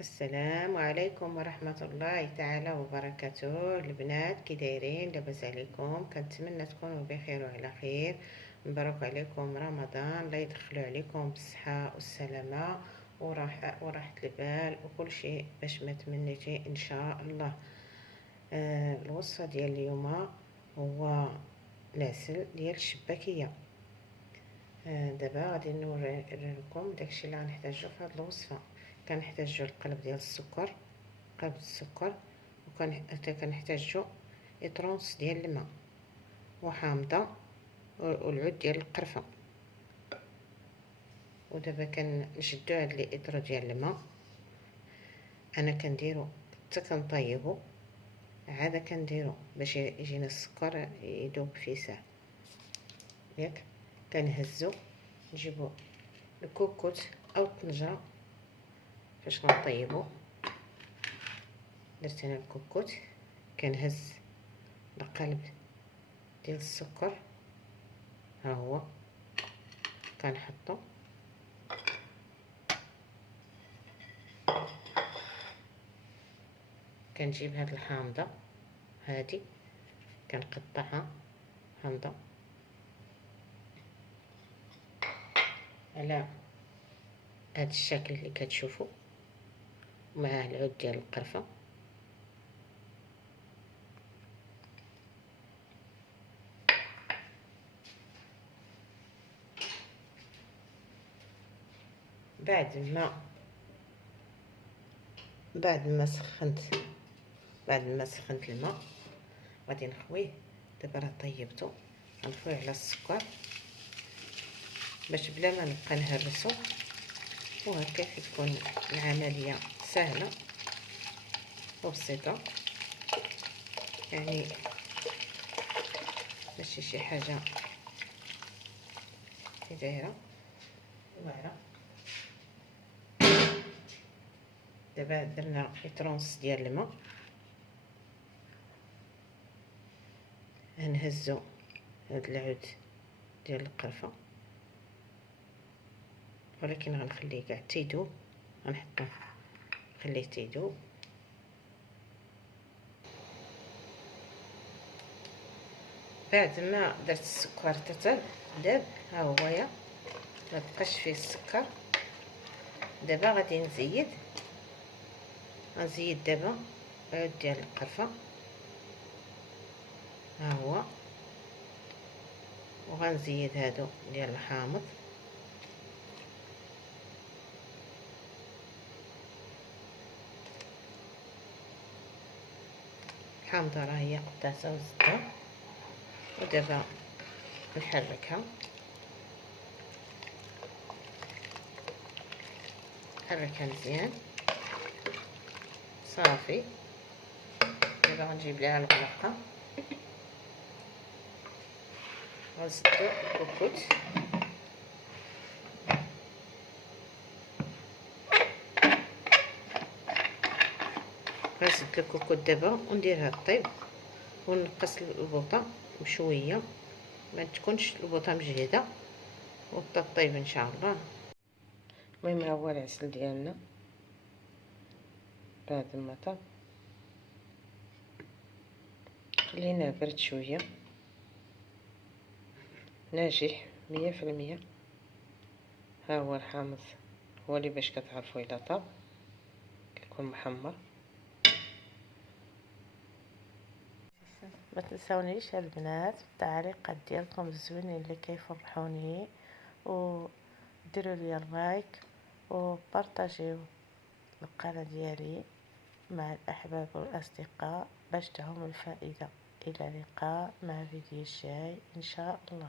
السلام عليكم ورحمة الله تعالى وبركاته. البنات كي دايرين؟ لاباس عليكم؟ كنتمنى تكونوا بخير وعلى خير. مبروك عليكم رمضان، الله يدخلوا عليكم بالصحة والسلامة وراحة البال وكل شيء باش ما تمنيتي ان شاء الله. الوصفة ديال اليوم هو العسل ديال الشباكية. دابا غادي نوري لكم داكشي اللي غنحتاجو في هاد الوصفه. كنحتاجو القلب ديال السكر، قلب السكر، كنحتاجو اطرونس ديال الماء وحامضه والعود ديال القرفه. ودابا كنشدو هاد لتر ديال الماء، انا كنديرو حتى كنطيبو، عاده كنديرو باش يجينا السكر يذوب في ساعه. ياك كنهزو، نجيبو الكوكوت او الطنجره فاش غنطيبو. درت انا الكوكوت، كنهز القلب ديال السكر، ها هو كنحطو، كنجيب هاد الحامضه هادي كنقطعها حامضه على هاد الشكل اللي كتشوفوا، مع العود ديال القرفه. بعد ما سخنت الماء غادي نخويه. دابا راه طيبته، غنخويه على السكر باش بلا ما نبقى نهرسو، وهكا كتكون العمليه سهله وبسيطه، يعني ماشي شي حاجه دايره واعره. دابا درنا لترونس ديال الماء، غنهزو هاد العود ديال القرفه، ولكن غنخليه كاع تيدوب، غنحطو نخليه تيدوب. بعد ما درت السكر حتى داب، ها هويا ما بقاش فيه السكر. دابا غادي غنزيد دابا عود ديال القرفه، ها هو، وغنزيد هادو ديال الحامض، الحامضه راه هي قطعتها وزدتها. ودابا نحركها مزيان صافي. دابا غنجيب ليها الملقه، غنزيدو الكوكوت، غنزيد الكوكوت دابا ونديرها طيب، ونقص البوطه بشويه، ما تكونش البوطه مجهده وتطيب ان شاء الله. المهم ها هو العسل ديالنا بعد ما طاب، خليناه برد شويه، ناجح 100%. ها هو الحامض، هو اللي باش كتعرفوا الا طاب كيكون محمر. ما تنساونيش البنات بالتعليقات ديالكم الزوينين اللي كيفرحوني، وديروا لي اللايك وبارطاجيو القناه ديالي مع الاحباب والاصدقاء باش تعم الفائده. الى اللقاء مع فيديو جاي ان شاء الله.